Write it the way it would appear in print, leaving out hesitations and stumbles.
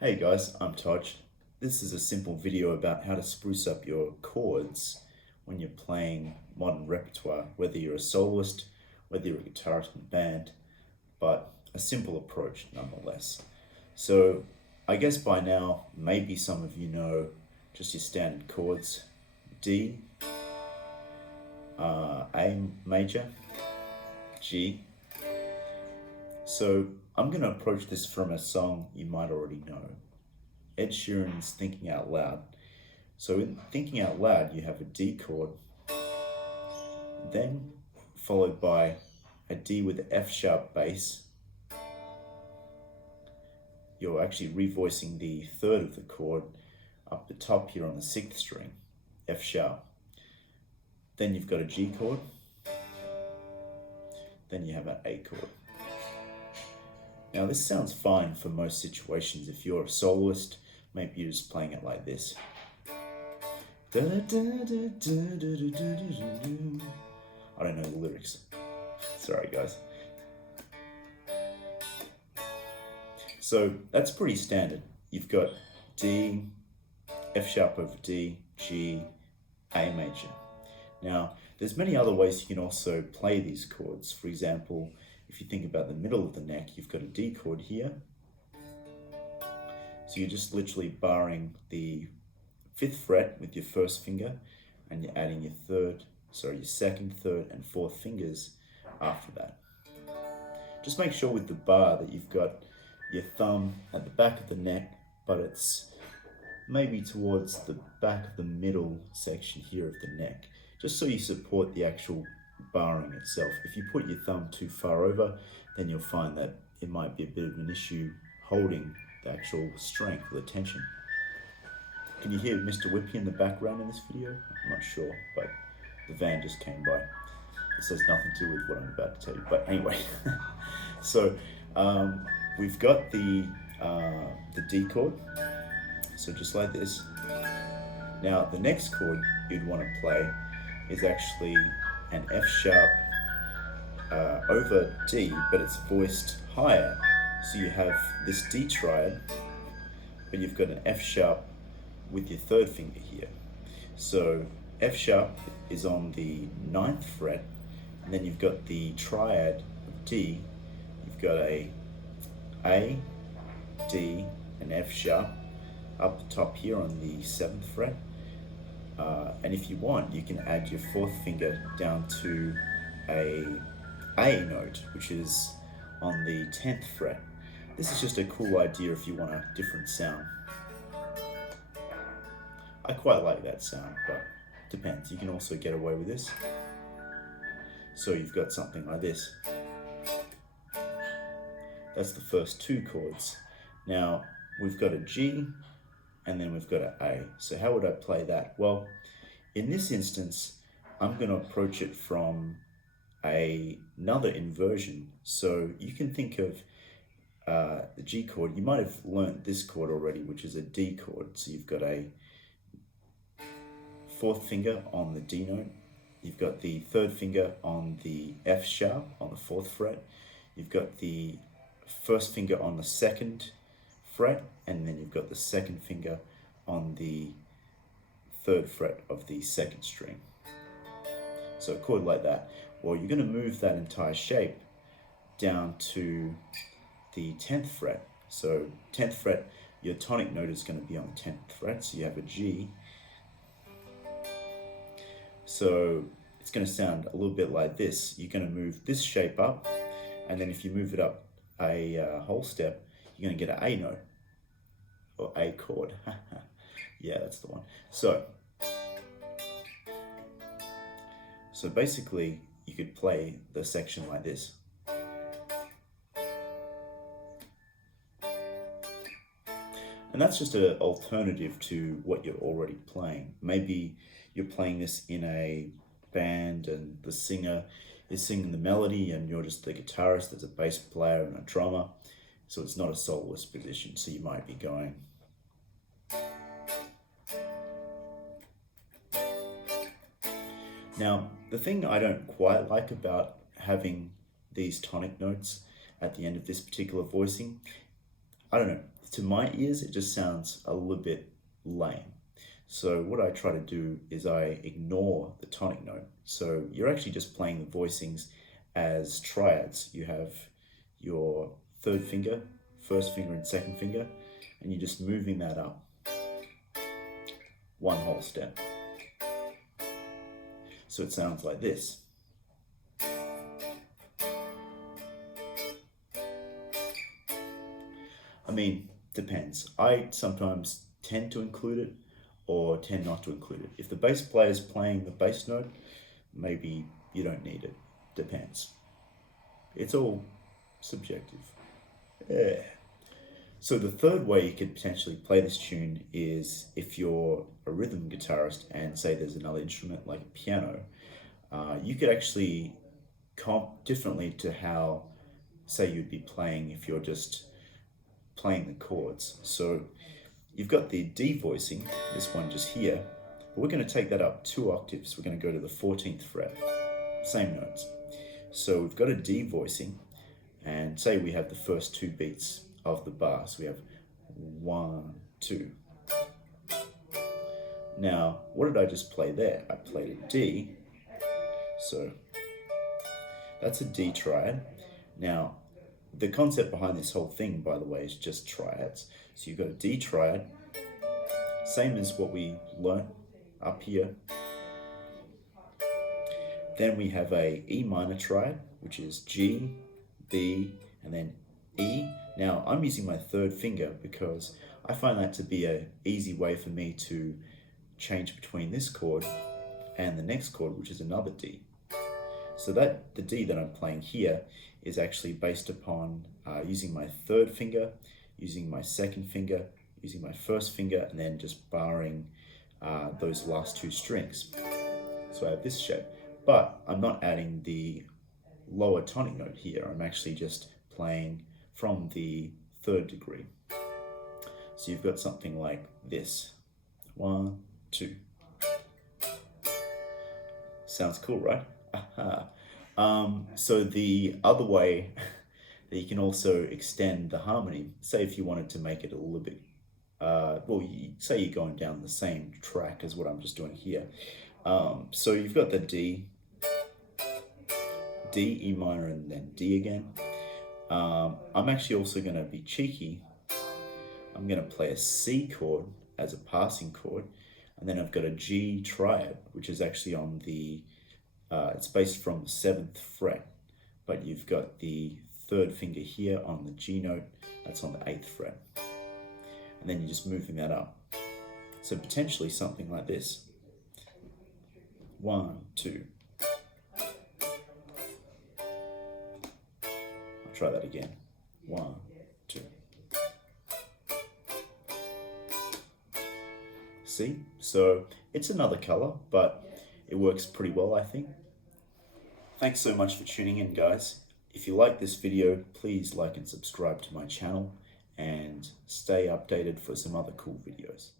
Hey guys, I'm Todge. This is a simple video about how to spruce up your chords when you're playing modern repertoire, whether you're a soloist, whether you're a guitarist in a band, but a simple approach nonetheless. So I guess by now, maybe some of you know just your standard chords: D, A major, G. So I'm going to approach this from a song you might already know. Ed Sheeran's Thinking Out Loud. So in Thinking Out Loud, you have a D chord, then followed by a D with an F sharp bass. You're actually revoicing the third of the chord up the top here on the sixth string, F sharp. Then you've got a G chord, then you have an A chord. Now this sounds fine for most situations. If you're a soloist, maybe you're just playing it like this. I don't know the lyrics. Sorry guys. So that's pretty standard. You've got D, F sharp over D, G, A major. Now, there's many other ways you can also play these chords. For example, if you think about the middle of the neck, you've got a D chord here. So you're just literally barring the fifth fret with your first finger, and you're adding your second, third, and fourth fingers after that. Just make sure with the bar that you've got your thumb at the back of the neck, but it's maybe towards the back of the middle section here of the neck, just so you support the actual barring itself. If you put your thumb too far over, then you'll find that it might be a bit of an issue holding the actual strength, the tension. Can you hear Mr. Whippy in the background in this video? I'm not sure, but the van just came by. This has nothing to do with what I'm about to tell you, but anyway. So we've got the D chord, so just like this. Now the next chord you'd want to play is actually an F sharp over D, but it's voiced higher. So you have this D triad, but you've got an F sharp with your third finger here. So F sharp is on the ninth fret, and then you've got the triad of D. You've got a, D, and F sharp up the top here on the seventh fret. And if you want, you can add your fourth finger down to a note, which is on the 10th fret. This is just a cool idea if you want a different sound. I quite like that sound, but depends. You can also get away with this. So you've got something like this. That's the first two chords. Now we've got a G, and then we've got an A. So how would I play that? Well, in this instance, I'm going to approach it from another inversion. So you can think of the G chord. You might have learnt this chord already, which is a D chord. So you've got a fourth finger on the D note. You've got the third finger on the F sharp on the fourth fret. You've got the first finger on the second fret, and then you've got the second finger on the third fret of the second string. So a chord like that. Well, you're going to move that entire shape down to the 10th fret. So 10th fret, your tonic note is going to be on the 10th fret, so you have a G. So it's going to sound a little bit like this. You're going to move this shape up, and then if you move it up a whole step, you're going to get an A note, or A chord. Yeah, that's the one. So basically, you could play the section like this. And that's just an alternative to what you're already playing. Maybe you're playing this in a band and the singer is singing the melody and you're just the guitarist, there's a bass player and a drummer. So it's not a soloist position, so you might be going. Now, the thing I don't quite like about having these tonic notes at the end of this particular voicing, I don't know, to my ears, it just sounds a little bit lame. So what I try to do is I ignore the tonic note. So you're actually just playing the voicings as triads. You have your third finger, first finger and second finger, and you're just moving that up one whole step. So it sounds like this. I mean, depends. I sometimes tend to include it or tend not to include it. If the bass player is playing the bass note, maybe you don't need it. Depends. It's all subjective. Yeah. So the third way you could potentially play this tune is if you're a rhythm guitarist and say there's another instrument like a piano, you could actually comp differently to how, say, you'd be playing if you're just playing the chords. So you've got the D voicing, this one just here, but we're going to take that up 2 octaves. We're going to go to the 14th fret, same notes. So we've got a D voicing, and say we have the first 2 beats of the bar. So we have 1, 2. Now, what did I just play there? I played a D, so that's a D triad. Now, the concept behind this whole thing, by the way, is just triads. So you've got a D triad, same as what we learnt up here. Then we have a E minor triad, which is G, B, and then E. Now, I'm using my third finger because I find that to be an easy way for me to change between this chord and the next chord, which is another D. So that the D that I'm playing here is actually based upon using my third finger, using my second finger, using my first finger, and then just barring those last 2 strings. So I have this shape, but I'm not adding the lower tonic note here. I'm actually just playing from the 3rd degree. So you've got something like this. 1, 2. Sounds cool, right? So the other way that you can also extend the harmony, say if you wanted to make it a little bit, say you're going down the same track as what I'm just doing here. So you've got the D, E minor, and then D again. I'm actually also going to be cheeky. I'm going to play a C chord as a passing chord, and then I've got a G triad, which is actually on the, it's based from the 7th fret, but you've got the 3rd finger here on the G note, that's on the 8th fret. And then you're just moving that up. So potentially something like this. 1, 2. I'll try that again. 1, 2. See? So it's another color, but it works pretty well, I think. Thanks so much for tuning in, guys. If you like this video, please like and subscribe to my channel and stay updated for some other cool videos.